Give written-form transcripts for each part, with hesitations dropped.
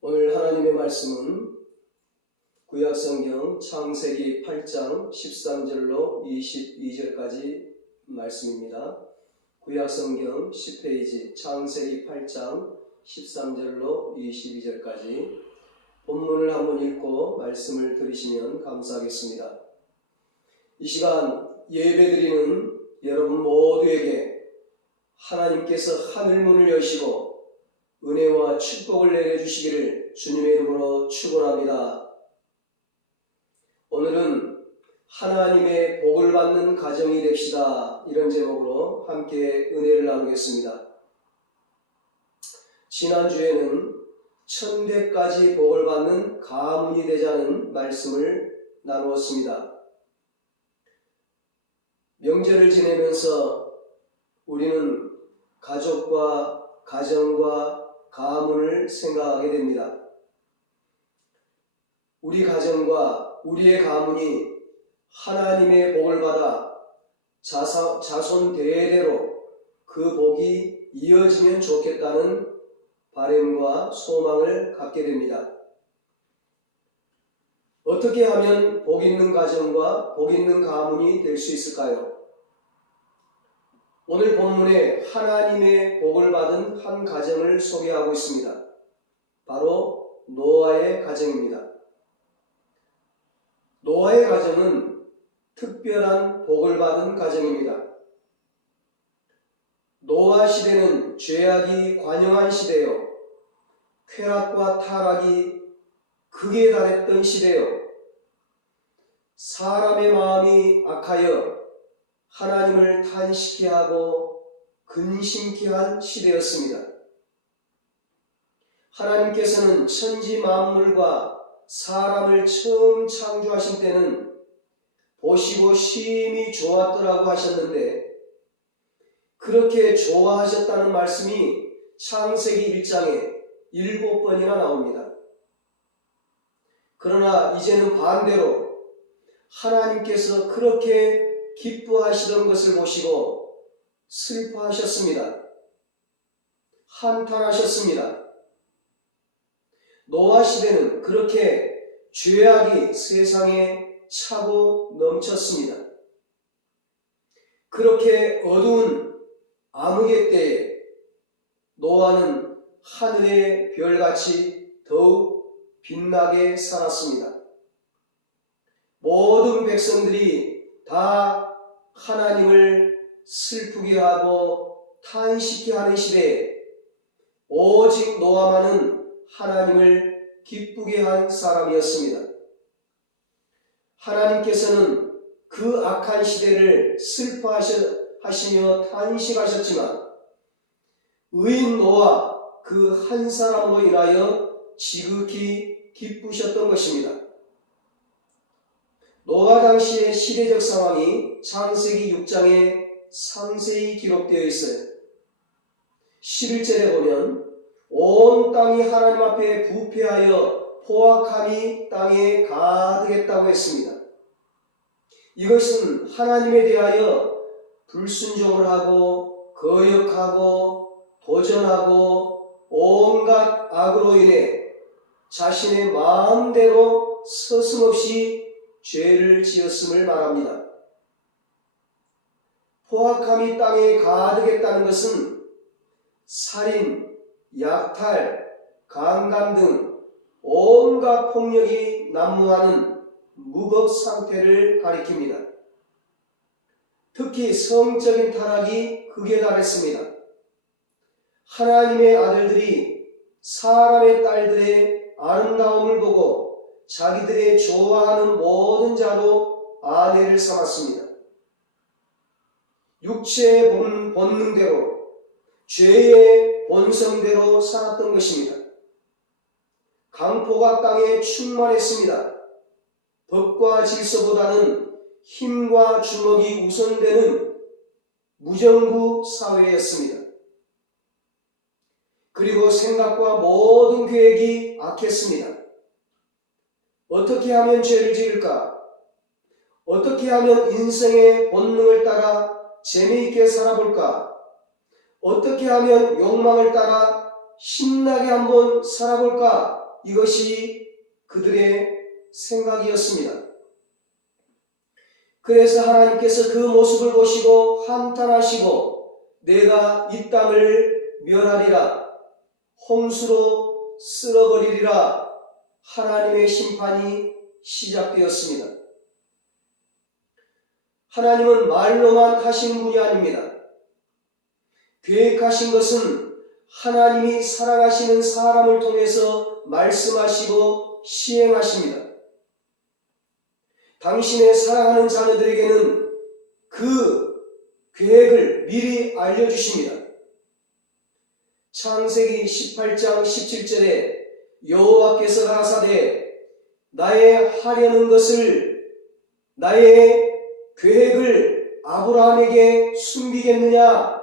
오늘 하나님의 말씀은 구약성경 창세기 8장 13절로 22절까지 말씀입니다. 구약성경 10페이지 창세기 8장 13절로 22절까지 본문을 한번 읽고 말씀을 들으시면 감사하겠습니다. 이 시간 예배드리는 여러분 모두에게 하나님께서 하늘문을 여시고 은혜와 축복을 내려주시기를 주님의 이름으로 축원합니다. 오늘은 하나님의 복을 받는 가정이 됩시다. 이런 제목으로 함께 은혜를 나누겠습니다. 지난주에는 천대까지 복을 받는 가문이 되자는 말씀을 나누었습니다. 명절을 지내면서 우리는 가족과 가정과 가문을 생각하게 됩니다. 우리 가정과 우리의 가문이 하나님의 복을 받아 자손 대대로 그 복이 이어지면 좋겠다는 바람과 소망을 갖게 됩니다. 어떻게 하면 복 있는 가정과 복 있는 가문이 될 수 있을까요? 오늘 본문에 하나님의 복을 받은 한 가정을 소개하고 있습니다. 바로 노아의 가정입니다. 노아의 가정은 특별한 복을 받은 가정입니다. 노아 시대는 죄악이 관영한 시대요, 쾌락과 타락이 극에 달했던 시대요, 사람의 마음이 악하여 하나님을 탄식케 하고 근심케 한 시대였습니다. 하나님께서는 천지 만물과 사람을 처음 창조하신 때는 보시고 심히 좋았더라고 하셨는데, 그렇게 좋아하셨다는 말씀이 창세기 1장에 7번이나 나옵니다. 그러나 이제는 반대로 하나님께서 그렇게 기뻐하시던 것을 보시고 슬퍼하셨습니다. 한탄하셨습니다. 노아 시대는 그렇게 죄악이 세상에 차고 넘쳤습니다. 그렇게 어두운 암흑의 때에 노아는 하늘의 별같이 더욱 빛나게 살았습니다. 모든 백성들이 다 하나님을 슬프게 하고 탄식케 하는 시대에 오직 노아만은 하나님을 기쁘게 한 사람이었습니다. 하나님께서는 그 악한 시대를 슬퍼하시며 탄식하셨지만 의인 노아 그 한 사람으로 인하여 지극히 기쁘셨던 것입니다. 노아 당시의 시대적 상황이 창세기 6장에 상세히 기록되어 있어요. 11절에 보면 온 땅이 하나님 앞에 부패하여 포악함이 땅에 가득했다고 했습니다. 이것은 하나님에 대하여 불순종을 하고 거역하고 도전하고 온갖 악으로 인해 자신의 마음대로 서슴없이 죄를 지었음을 말합니다. 포악함이 땅에 가득했다는 것은 살인, 약탈, 강간 등 온갖 폭력이 난무하는 무법 상태를 가리킵니다. 특히 성적인 타락이 극에 달했습니다. 하나님의 아들들이 사람의 딸들의 아름다움을 보고 자기들의 좋아하는 모든 자로 아내를 삼았습니다. 육체의 본능대로, 죄의 본성대로 살았던 것입니다. 강포가 땅에 충만했습니다. 법과 질서보다는 힘과 주먹이 우선되는 무정부 사회였습니다. 그리고 생각과 모든 계획이 악했습니다. 어떻게 하면 죄를 지을까? 어떻게 하면 인생의 본능을 따라 재미있게 살아볼까? 어떻게 하면 욕망을 따라 신나게 한번 살아볼까? 이것이 그들의 생각이었습니다. 그래서 하나님께서 그 모습을 보시고 한탄하시고 내가 이 땅을 멸하리라, 홍수로 쓸어버리리라, 하나님의 심판이 시작되었습니다. 하나님은 말로만 하시는 분이 아닙니다. 계획하신 것은 하나님이 사랑하시는 사람을 통해서 말씀하시고 시행하십니다. 당신의 사랑하는 자녀들에게는 그 계획을 미리 알려주십니다. 창세기 18장 17절에 여호와께서 가라사대 나의 하려는 것을, 나의 계획을 아브라함에게 숨기겠느냐?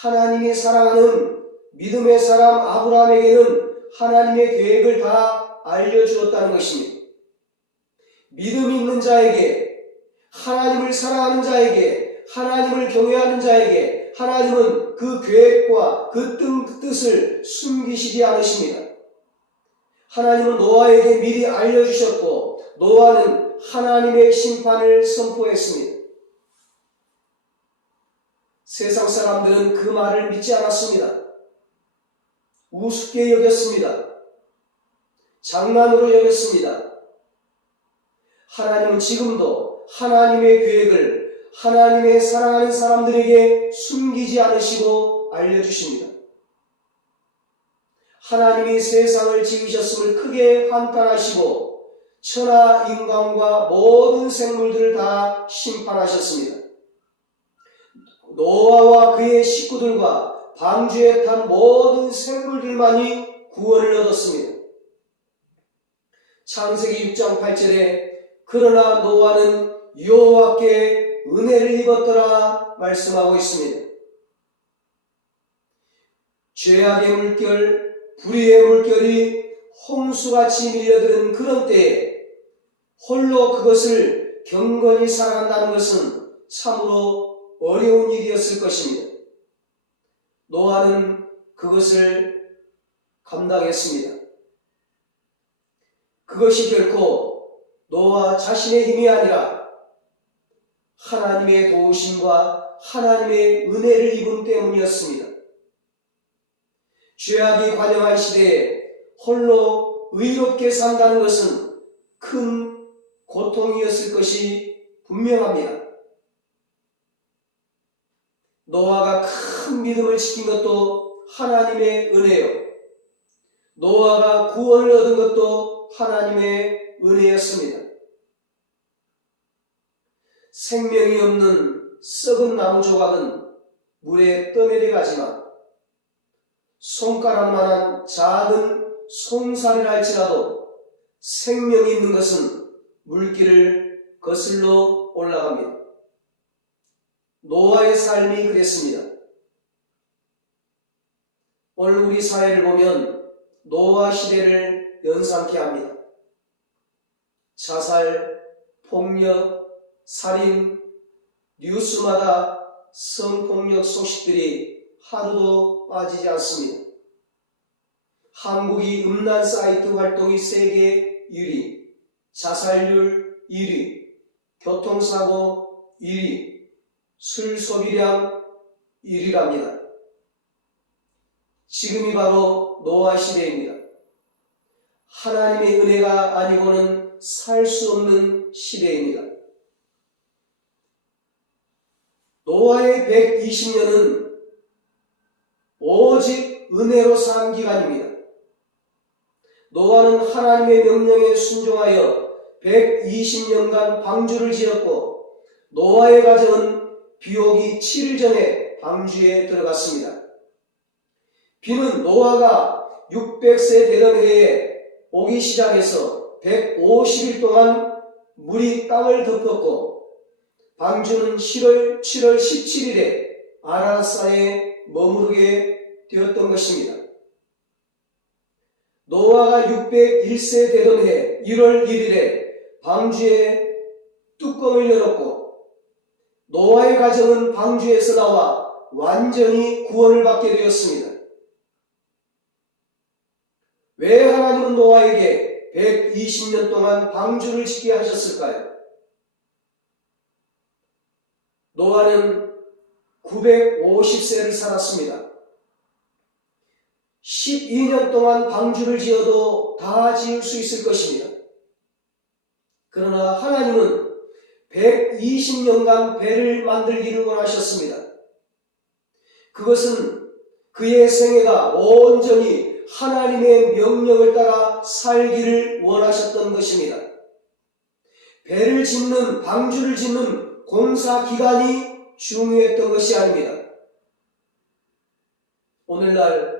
하나님이 사랑하는 믿음의 사람 아브라함에게는 하나님의 계획을 다 알려주었다는 것입니다. 믿음이 있는 자에게, 하나님을 사랑하는 자에게, 하나님을 경외하는 자에게 하나님은 그 계획과 그 뜻을 숨기시지 않으십니다. 하나님은 노아에게 미리 알려주셨고 노아는 하나님의 심판을 선포했습니다. 세상 사람들은 그 말을 믿지 않았습니다. 우습게 여겼습니다. 장난으로 여겼습니다. 하나님은 지금도 하나님의 계획을 하나님의 사랑하는 사람들에게 숨기지 않으시고 알려주십니다. 하나님이 세상을 지으셨음을 크게 한탄하시고 천하 인간과 모든 생물들을 다 심판하셨습니다. 노아와 그의 식구들과 방주에 탄 모든 생물들만이 구원을 얻었습니다. 창세기 6장 8절에 그러나 노아는 여호와께 은혜를 입었더라 말씀하고 있습니다. 죄악의 물결, 불의의 물결이 홍수같이 밀려드는 그런 때에 홀로 그것을 경건히 살아간다는 것은 참으로 어려운 일이었을 것입니다. 노아는 그것을 감당했습니다. 그것이 결코 노아 자신의 힘이 아니라 하나님의 도우심과 하나님의 은혜를 입은 때문이었습니다. 죄악이 관영한 시대에 홀로 의롭게 산다는 것은 큰 고통이었을 것이 분명합니다. 노아가 큰 믿음을 지킨 것도 하나님의 은혜요. 노아가 구원을 얻은 것도 하나님의 은혜였습니다. 생명이 없는 썩은 나무 조각은 물에 떠내려가지만 손가락만한 작은 송사리라 할지라도 생명이 있는 것은 물길을 거슬러 올라갑니다. 노아의 삶이 그랬습니다. 오늘 우리 사회를 보면 노아 시대를 연상케 합니다. 자살, 폭력, 살인, 뉴스마다 성폭력 소식들이 하루도 빠지지 않습니다. 한국이 음란 사이트 활동이 세계 1위, 자살률 1위, 교통사고 1위, 술 소비량 1위랍니다. 지금이 바로 노아 시대입니다. 하나님의 은혜가 아니고는 살 수 없는 시대입니다. 노아의 120년은 오직 은혜로 산 기간입니다. 노아는 하나님의 명령에 순종하여 120년간 방주를 지었고 노아의 가정은 비오기 7일 전에 방주에 들어갔습니다. 비는 노아가 600세 되던 해에 오기 시작해서 150일 동안 물이 땅을 덮었고 방주는 7월 17일에 아라사에 머무르게 되었던 것입니다. 노아가 601세 되던 해 1월 1일에 방주의 뚜껑을 열었고 노아의 가정은 방주에서 나와 완전히 구원을 받게 되었습니다. 왜 하나님은 노아에게 120년 동안 방주를 짓게 하셨을까요? 노아는 950세를 살았습니다. 12년 동안 방주를 지어도 다 지을 수 있을 것입니다. 그러나 하나님은 120년간 배를 만들기를 원하셨습니다. 그것은 그의 생애가 온전히 하나님의 명령을 따라 살기를 원하셨던 것입니다. 배를 짓는, 방주를 짓는 공사 기간이 중요했던 것이 아닙니다. 오늘날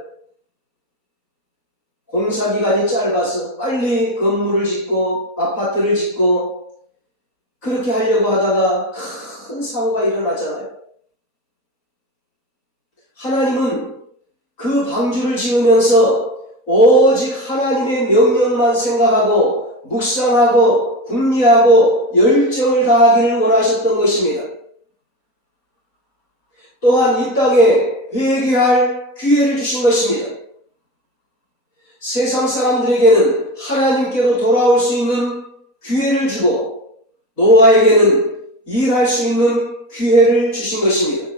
공사 기간이 짧아서 빨리 건물을 짓고 아파트를 짓고 그렇게 하려고 하다가 큰 사고가 일어나잖아요. 하나님은 그 방주를 지으면서 오직 하나님의 명령만 생각하고 묵상하고 궁리하고 열정을 다하기를 원하셨던 것입니다. 또한 이 땅에 회개할 기회를 주신 것입니다. 세상 사람들에게는 하나님께로 돌아올 수 있는 기회를 주고 노아에게는 일할 수 있는 기회를 주신 것입니다.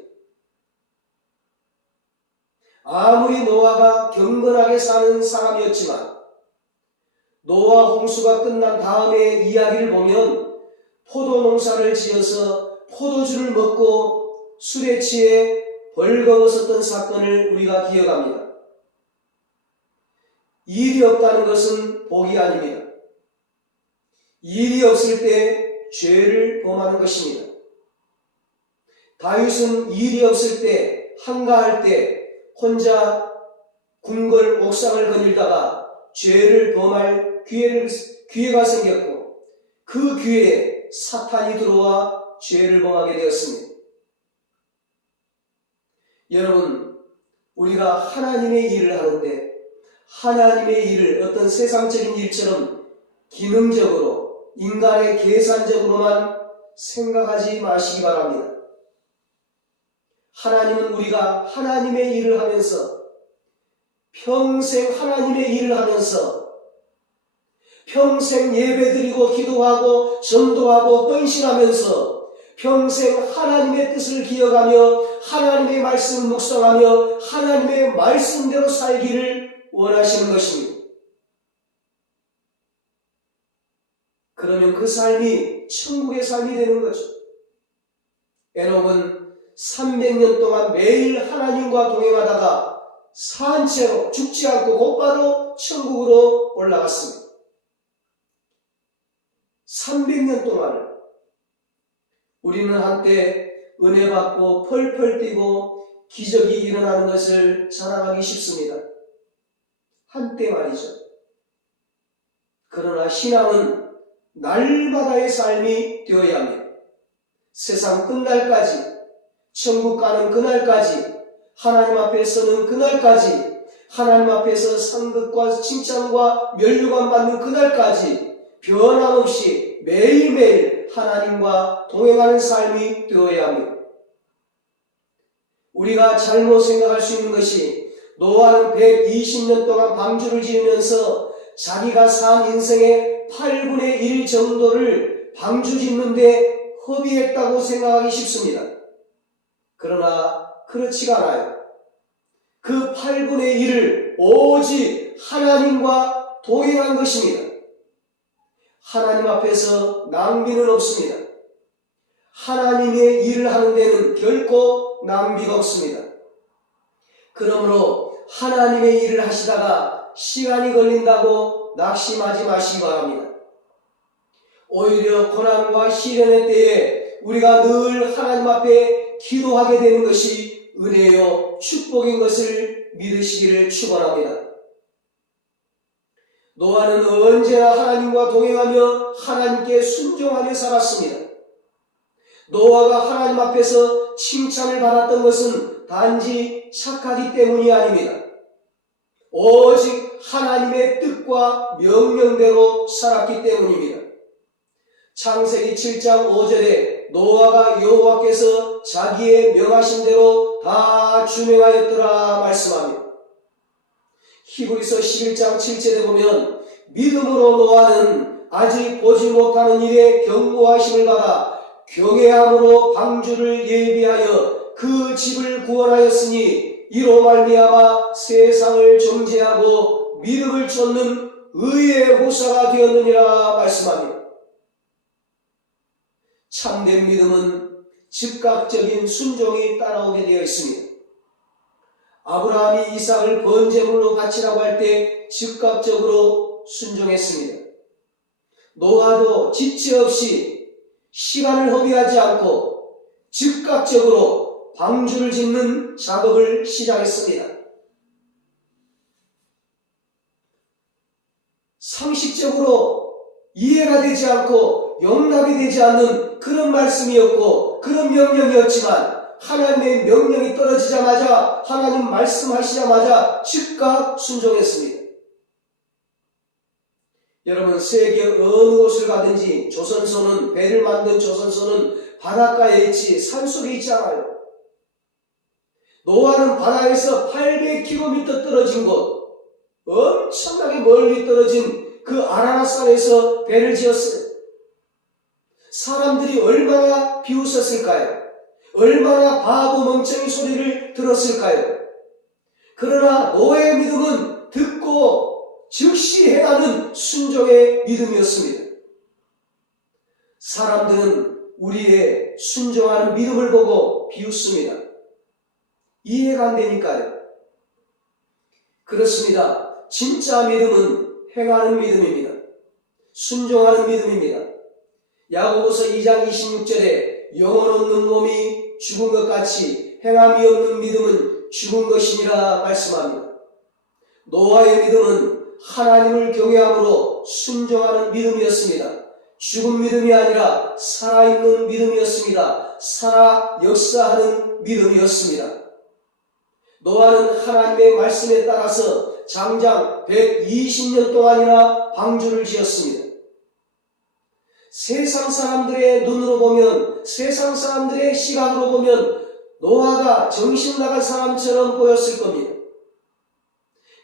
아무리 노아가 경건하게 사는 사람이었지만 노아 홍수가 끝난 다음의 이야기를 보면 포도 농사를 지어서 포도주를 먹고 술에 취해 벌거벗었던 사건을 우리가 기억합니다. 일이 없다는 것은 복이 아닙니다. 일이 없을 때 죄를 범하는 것입니다. 다윗은 일이 없을 때, 한가할 때 혼자 궁궐 옥상을 거닐다가 죄를 범할 기회가 생겼고 그 기회에 사탄이 들어와 죄를 범하게 되었습니다. 여러분, 우리가 하나님의 일을 하는데 하나님의 일을 어떤 세상적인 일처럼 기능적으로 인간의 계산적으로만 생각하지 마시기 바랍니다. 하나님은 우리가 하나님의 일을 하면서 평생 하나님의 일을 하면서 평생 예배드리고 기도하고 전도하고 헌신하면서 평생 하나님의 뜻을 기억하며 하나님의 말씀을 묵상하며 하나님의 말씀대로 살기를 원하시는 것입니다. 그러면 그 삶이 천국의 삶이 되는 거죠. 에녹은 300년 동안 매일 하나님과 동행하다가 산채로 죽지 않고 곧바로 천국으로 올라갔습니다. 300년 동안을 우리는 한때 은혜 받고 펄펄 뛰고 기적이 일어나는 것을 자랑하기 쉽습니다. 한때 말이죠. 그러나 신앙은 날마다의 삶이 되어야 합니다. 세상 끝날까지, 천국 가는 그날까지, 하나님 앞에 서는 그날까지, 하나님 앞에서 상급과 칭찬과 면류관 받는 그날까지 변함없이 매일매일 하나님과 동행하는 삶이 되어야 합니다. 우리가 잘못 생각할 수 있는 것이 노아는 120년 동안 방주를 지으면서 자기가 산 인생의 8분의 1 정도를 방주 짓는데 허비했다고 생각하기 쉽습니다. 그러나 그렇지가 않아요. 그 8분의 1을 오직 하나님과 동행한 것입니다. 하나님 앞에서 낭비는 없습니다. 하나님의 일을 하는 데는 결코 낭비가 없습니다. 그러므로 하나님의 일을 하시다가 시간이 걸린다고 낙심하지 마시기 바랍니다. 오히려 고난과 시련의 때에 우리가 늘 하나님 앞에 기도하게 되는 것이 은혜요 축복인 것을 믿으시기를 축원합니다. 노아는 언제나 하나님과 동행하며 하나님께 순종하며 살았습니다. 노아가 하나님 앞에서 칭찬을 받았던 것은 단지 착하기 때문이 아닙니다. 오직 하나님의 뜻과 명령대로 살았기 때문입니다. 창세기 7장 5절에 노아가 여호와께서 자기의 명하신 대로 다 준행하였더라 말씀합니다. 히브리서 11장 7절에 보면 믿음으로 노아는 아직 보지 못하는 일에 경고하심을 받아 경외함으로 방주를 예비하여 그 집을 구원하였으니 이로 말미암아 세상을 정죄하고 믿음을 쫓는 의의 호사가 되었느니라 말씀합니다. 참된 믿음은 즉각적인 순종이 따라오게 되어 있습니다. 아브라함이 이삭을 번제물로 바치라고 할 때 즉각적으로 순종했습니다. 노아도 지체 없이 시간을 허비하지 않고 즉각적으로 방주를 짓는 작업을 시작했습니다. 상식적으로 이해가 되지 않고 용납이 되지 않는 그런 말씀이었고 그런 명령이었지만 하나님의 명령이 떨어지자마자 하나님 말씀하시자마자 즉각 순종했습니다. 여러분, 세계 어느 곳을 가든지 조선소는, 배를 만든 조선소는 바닷가에 있지 산속에 있지 않아요. 노아는 바다에서 800km 떨어진 곳, 엄청나게 멀리 떨어진 그 아라랏산에서 배를 지었어요. 사람들이 얼마나 비웃었을까요? 얼마나 바보 멍청이 소리를 들었을까요? 그러나 노아의 믿음은 듣고 즉시 행하는 순종의 믿음이었습니다. 사람들은 우리의 순종하는 믿음을 보고 비웃습니다. 이해가 안 되니까요. 그렇습니다. 진짜 믿음은 행하는 믿음입니다. 순종하는 믿음입니다. 야고보서 2장 26절에 영혼 없는 몸이 죽은 것 같이 행함이 없는 믿음은 죽은 것이니라 말씀합니다. 노아의 믿음은 하나님을 경외함으로 순종하는 믿음이었습니다. 죽은 믿음이 아니라 살아있는 믿음이었습니다. 살아 역사하는 믿음이었습니다. 노아는 하나님의 말씀에 따라서 장장 120년 동안이나 방주를 지었습니다. 세상 사람들의 눈으로 보면, 세상 사람들의 시각으로 보면 노아가 정신 나간 사람처럼 보였을 겁니다.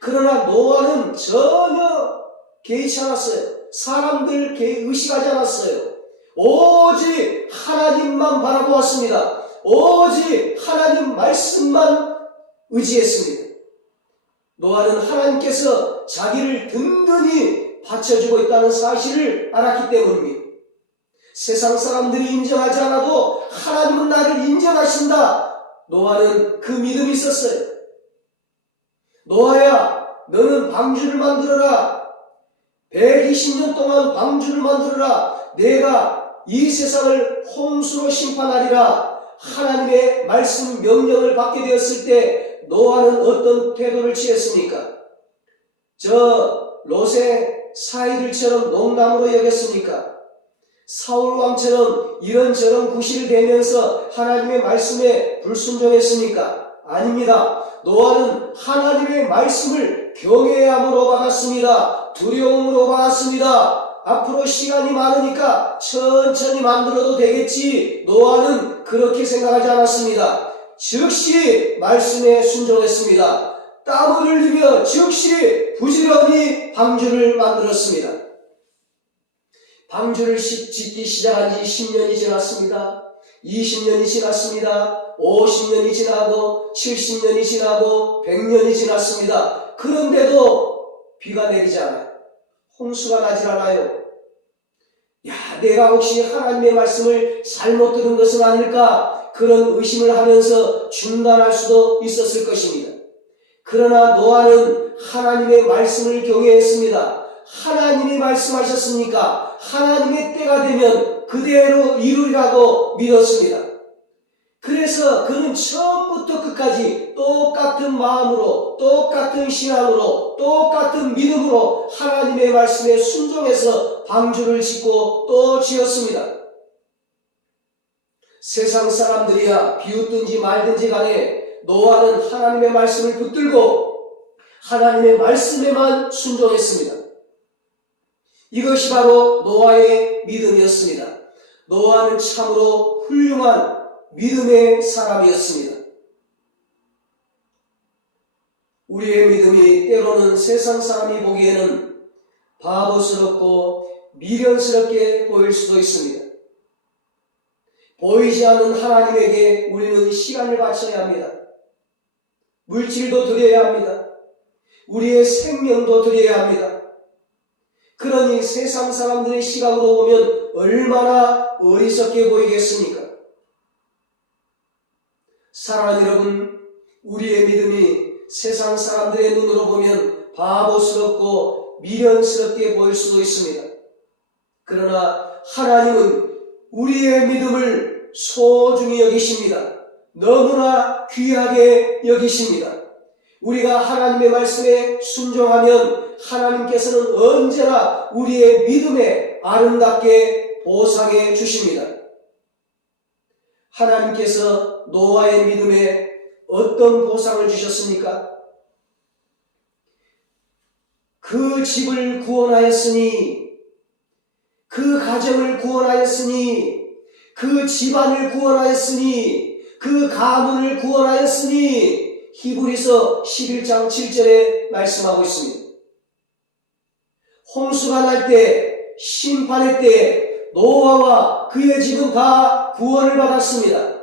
그러나 노아는 전혀 개의치 않았어요. 사람들 의식하지 않았어요. 오직 하나님만 바라보았습니다. 오직 하나님 말씀만 의지했습니다. 노아는 하나님께서 자기를 든든히 받쳐주고 있다는 사실을 알았기 때문입니다. 세상 사람들이 인정하지 않아도 하나님은 나를 인정하신다. 노아는 그 믿음이 있었어요. 노아야, 너는 방주를 만들어라. 120년 동안 방주를 만들어라. 내가 이 세상을 홍수로 심판하리라. 하나님의 말씀 명령을 받게 되었을 때 노아는 어떤 태도를 취했습니까? 저 롯의 사이들처럼 농담으로 여겼습니까? 사울왕처럼 이런저런 구실을 대면서 하나님의 말씀에 불순종했습니까? 아닙니다. 노아는 하나님의 말씀을 경외함으로 받았습니다. 두려움으로 받았습니다. 앞으로 시간이 많으니까 천천히 만들어도 되겠지. 노아는 그렇게 생각하지 않았습니다. 즉시 말씀에 순종했습니다. 땀을 흘리며 즉시 부지런히 방주를 만들었습니다. 방주를 짓기 시작한 지 10년이 지났습니다. 20년이 지났습니다. 50년이 지나고 70년이 지나고 100년이 지났습니다. 그런데도 비가 내리지 않아요. 홍수가 나질 않아요. 야, 내가 혹시 하나님의 말씀을 잘못 들은 것은 아닐까? 그런 의심을 하면서 중단할 수도 있었을 것입니다. 그러나 노아는 하나님의 말씀을 경외했습니다. 하나님이 말씀하셨으니까 하나님의 때가 되면 그대로 이루리라고 믿었습니다. 그래서 그는 처음부터 끝까지 똑같은 마음으로, 똑같은 신앙으로, 똑같은 믿음으로 하나님의 말씀에 순종해서 방주를 짓고 또 지었습니다. 세상 사람들이야 비웃든지 말든지 간에 노아는 하나님의 말씀을 붙들고 하나님의 말씀에만 순종했습니다. 이것이 바로 노아의 믿음이었습니다. 노아는 참으로 훌륭한 믿음의 사람이었습니다. 우리의 믿음이 때로는 세상 사람이 보기에는 바보스럽고 미련스럽게 보일 수도 있습니다. 보이지 않는 하나님에게 우리는 시간을 바쳐야 합니다. 물질도 드려야 합니다. 우리의 생명도 드려야 합니다. 그러니 세상 사람들의 시각으로 보면 얼마나 어리석게 보이겠습니까? 사랑하는 여러분, 우리의 믿음이 세상 사람들의 눈으로 보면 바보스럽고 미련스럽게 보일 수도 있습니다. 그러나 하나님은 우리의 믿음을 소중히 여기십니다. 너무나 귀하게 여기십니다. 우리가 하나님의 말씀에 순종하면 하나님께서는 언제나 우리의 믿음에 아름답게 보상해 주십니다. 하나님께서 노아의 믿음에 어떤 보상을 주셨습니까? 그 집을 구원하였으니, 그 가정을 구원하였으니, 그 집안을 구원하였으니, 그 가문을 구원하였으니 히브리서 11장 7절에 말씀하고 있습니다. 홍수가 날 때, 심판의 때에 노아와 그의 집은 다 구원을 받았습니다.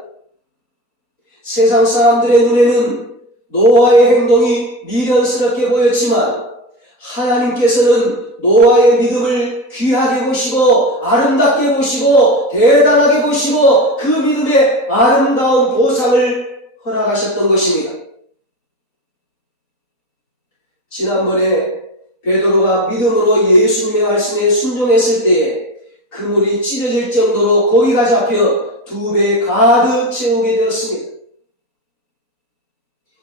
세상 사람들의 눈에는 노아의 행동이 미련스럽게 보였지만 하나님께서는 노아의 믿음을 귀하게 보시고 아름답게 보시고 대단하게 보시고 그 믿음의 아름다운 보상을 허락하셨던 것입니다. 지난번에 베드로가 믿음으로 예수님의 말씀에 순종했을 때에 그물이 찢어질 정도로 고기가 잡혀 2배 가득 채우게 되었습니다.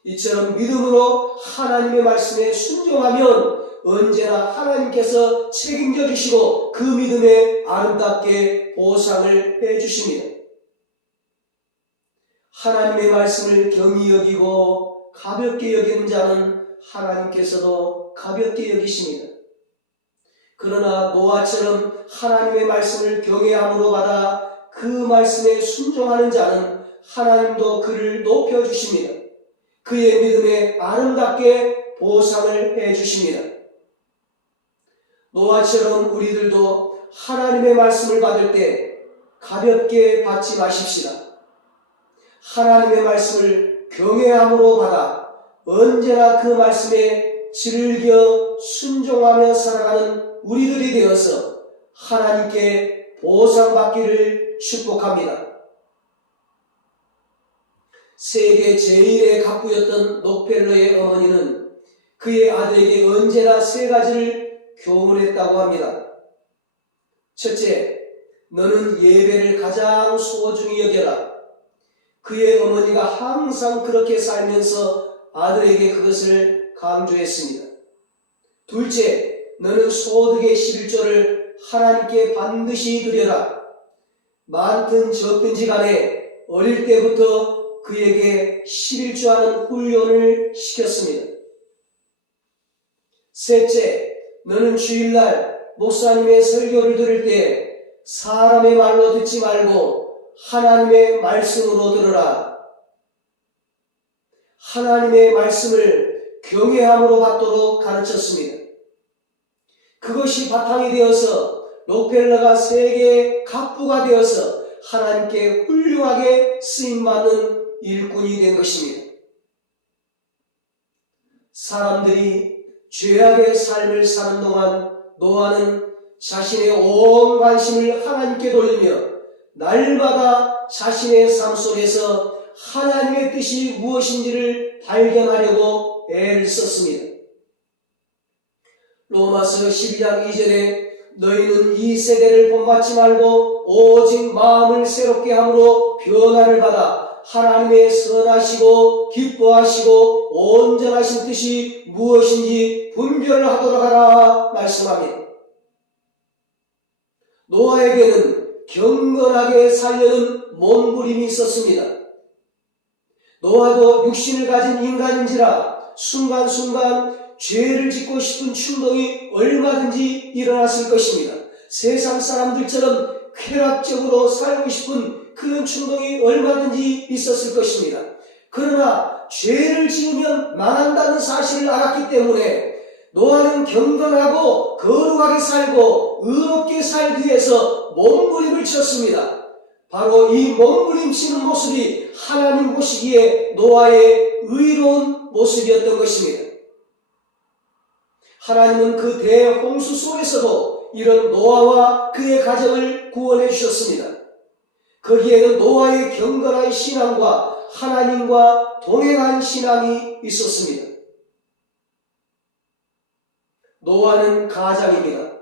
이처럼 믿음으로 하나님의 말씀에 순종하면 언제나 하나님께서 책임져 주시고 그 믿음에 아름답게 보상을 해 주십니다. 하나님의 말씀을 경히 여기고 가볍게 여기는 자는 하나님께서도 가볍게 여기십니다. 그러나 노아처럼 하나님의 말씀을 경외함으로 받아 그 말씀에 순종하는 자는 하나님도 그를 높여주십니다. 그의 믿음에 아름답게 보상을 해주십니다. 노아처럼 우리들도 하나님의 말씀을 받을 때 가볍게 받지 마십시다. 하나님의 말씀을 경외함으로 받아 언제나 그 말씀에 즐겨 순종하며 살아가는 우리들이 되어서 하나님께 보상받기를 축복합니다. 세계 제1의 가부였던 록펠러의 어머니는 그의 아들에게 언제나 3가지를 교훈했다고 합니다. 첫째, 너는 예배를 가장 소중히 여겨라. 그의 어머니가 항상 그렇게 살면서 아들에게 그것을 강조했습니다. 둘째, 너는 소득의 11조를 하나님께 반드시 드려라. 많든 적든지 간에 어릴 때부터 그에게 11조하는 훈련을 시켰습니다. 셋째, 너는 주일날 목사님의 설교를 들을 때 사람의 말로 듣지 말고 하나님의 말씀으로 들으라. 하나님의 말씀을 경외함으로 받도록 가르쳤습니다. 그것이 바탕이 되어서 록펠러가 세계의 갑부가 되어서 하나님께 훌륭하게 쓰임받는 일꾼이 된 것입니다. 사람들이 죄악의 삶을 사는 동안 노아는 자신의 온 관심을 하나님께 돌리며 날마다 자신의 삶 속에서 하나님의 뜻이 무엇인지를 발견하려고 애를 썼습니다. 로마서 12장 2절에 너희는 이 세대를 본받지 말고 오직 마음을 새롭게 함으로 변화를 받아 하나님의 선하시고 기뻐하시고 온전하신 뜻이 무엇인지 분별을 하도록 하라 말씀합니다. 노아에게는 경건하게 살려는 몸부림이 있었습니다. 노아도 육신을 가진 인간인지라 순간순간 죄를 짓고 싶은 충동이 얼마든지 일어났을 것입니다. 세상 사람들처럼 쾌락적으로 살고 싶은 그런 충동이 얼마든지 있었을 것입니다. 그러나 죄를 지으면 망한다는 사실을 알았기 때문에 노아는 경건하고 거룩하게 살고 의롭게 살기 위해서 몸부림을 쳤습니다. 바로 이 몸부림치는 모습이 하나님 보시기에 노아의 의로운 모습이었던 것입니다. 하나님은 그 대홍수 속에서도 이런 노아와 그의 가정을 구원해 주셨습니다. 거기에는 노아의 경건한 신앙과 하나님과 동행한 신앙이 있었습니다. 노아는 가장입니다.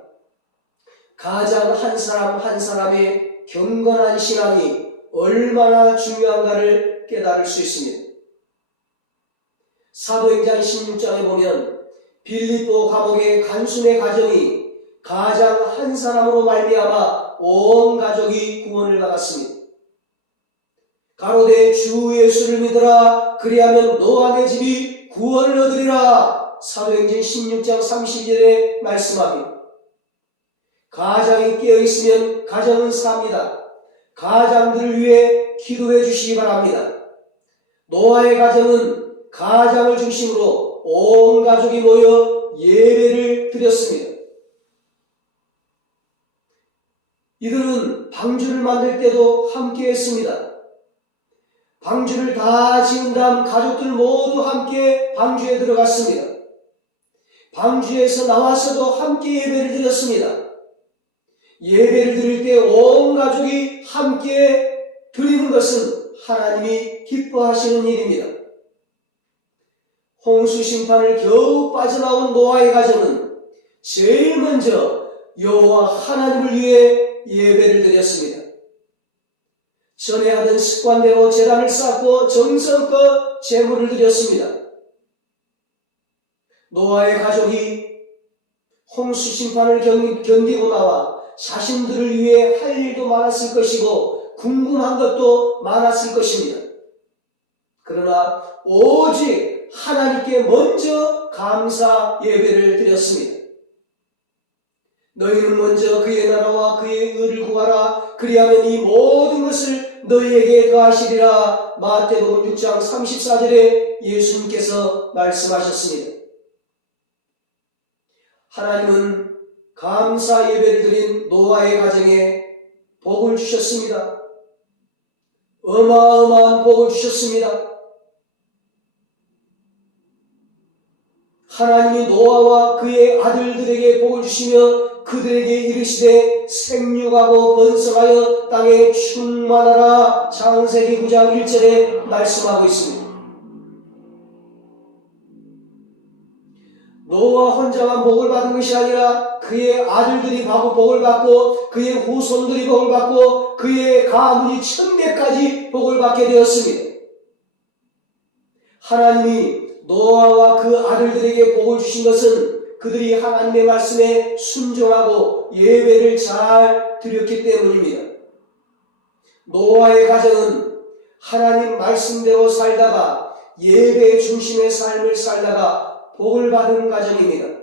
가장 한 사람 한 사람의 경건한 신앙이 얼마나 중요한가를 깨달을 수 있습니다. 사도행전 16장에 보면 빌립보 감옥의 간순의 가정이 가장 한 사람으로 말미암아 온 가족이 구원을 받았습니다. 가로되 주 예수를 믿으라 그리하면 너와 내 집이 구원을 얻으리라. 사도행전 16장 30절에 말씀합니다. 가장이 깨어있으면 가정은 삽니다. 가장들을 위해 기도해 주시기 바랍니다. 노아의 가정은 가장을 중심으로 온 가족이 모여 예배를 드렸습니다. 이들은 방주를 만들 때도 함께 했습니다. 방주를 다 지은 다음 가족들 모두 함께 방주에 들어갔습니다. 방주에서 나와서도 함께 예배를 드렸습니다. 예배를 드릴 때 온 가족이 함께 드리는 것은 하나님이 기뻐하시는 일입니다. 홍수 심판을 겨우 빠져나온 노아의 가정은 제일 먼저 여호와 하나님을 위해 예배를 드렸습니다. 전에 하던 습관대로 제단을 쌓고 정성껏 제물을 드렸습니다. 노아의 가족이 홍수 심판을 견디고 나와 자신들을 위해 할 일도 많았을 것이고 궁금한 것도 많았을 것입니다. 그러나 오직 하나님께 먼저 감사 예배를 드렸습니다. 너희는 먼저 그의 나라와 그의 의를 구하라. 그리하면 이 모든 것을 너희에게 더하시리라. 마태복음 6장 34절에 예수님께서 말씀하셨습니다. 하나님은 감사 예배를 드린 노아의 가정에 복을 주셨습니다. 어마어마한 복을 주셨습니다. 하나님이 노아와 그의 아들들에게 복을 주시며 그들에게 이르시되 생육하고 번성하여 땅에 충만하라. 창세기 9장 1절에 말씀하고 있습니다. 노아 혼자만 복을 받은 것이 아니라 그의 아들들이 복을 받고 그의 후손들이 복을 받고 그의 가문이 천대까지 복을 받게 되었습니다. 하나님이 노아와 그 아들들에게 복을 주신 것은 그들이 하나님의 말씀에 순종하고 예배를 잘 드렸기 때문입니다. 노아의 가정은 하나님 말씀대로 살다가 예배 중심의 삶을 살다가 복을 받은 가정입니다.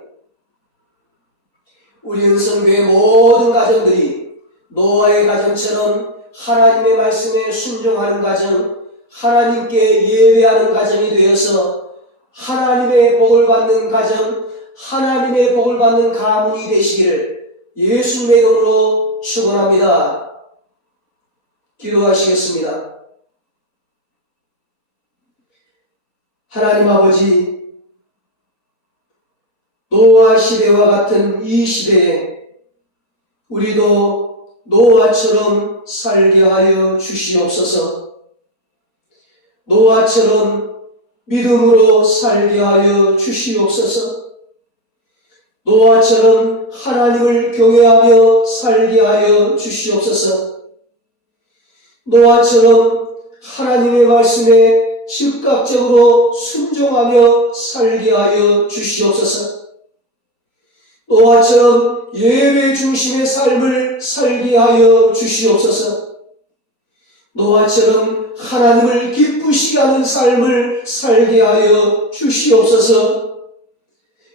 우리 은성교회 모든 가정들이 노아의 가정처럼 하나님의 말씀에 순종하는 가정, 하나님께 예배하는 가정이 되어서 하나님의 복을 받는 가정, 하나님의 복을 받는 가문이 되시기를 예수님의 이름으로 축원합니다. 기도하시겠습니다. 하나님 아버지, 노아 시대와 같은 이 시대에 우리도 노아처럼 살게 하여 주시옵소서. 노아처럼 믿음으로 살게 하여 주시옵소서. 노아처럼 하나님을 경외하며 살게 하여 주시옵소서. 노아처럼 하나님의 말씀에 즉각적으로 순종하며 살게 하여 주시옵소서. 노아처럼 예배 중심의 삶을 살게 하여 주시옵소서. 노아처럼 하나님을 기쁘시게 하는 삶을 살게 하여 주시옵소서.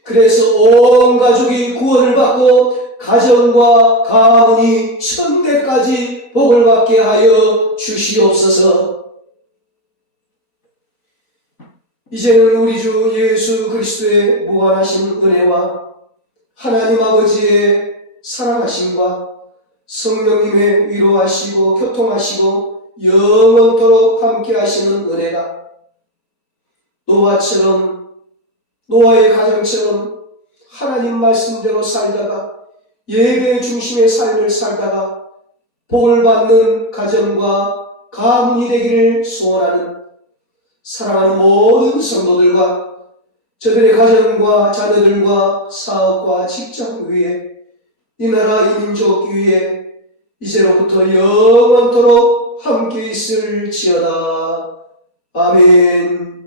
그래서 온 가족이 구원을 받고 가정과 가문이 천대까지 복을 받게 하여 주시옵소서. 이제는 우리 주 예수 그리스도의 무한하신 은혜와 하나님 아버지의 사랑하심과 성령님의 위로하시고 교통하시고 영원토록 함께 하시는 은혜가 노아의 가정처럼 하나님 말씀대로 살다가 예배 중심의 삶을 살다가 복을 받는 가정과 가문이 되기를 소원하는 사랑하는 모든 성도들과 저들의 가정과 자녀들과 사업과 직장 위에 이 나라 이 민족 위에 이제로부터 영원토록 함께 있을지어다. 아멘.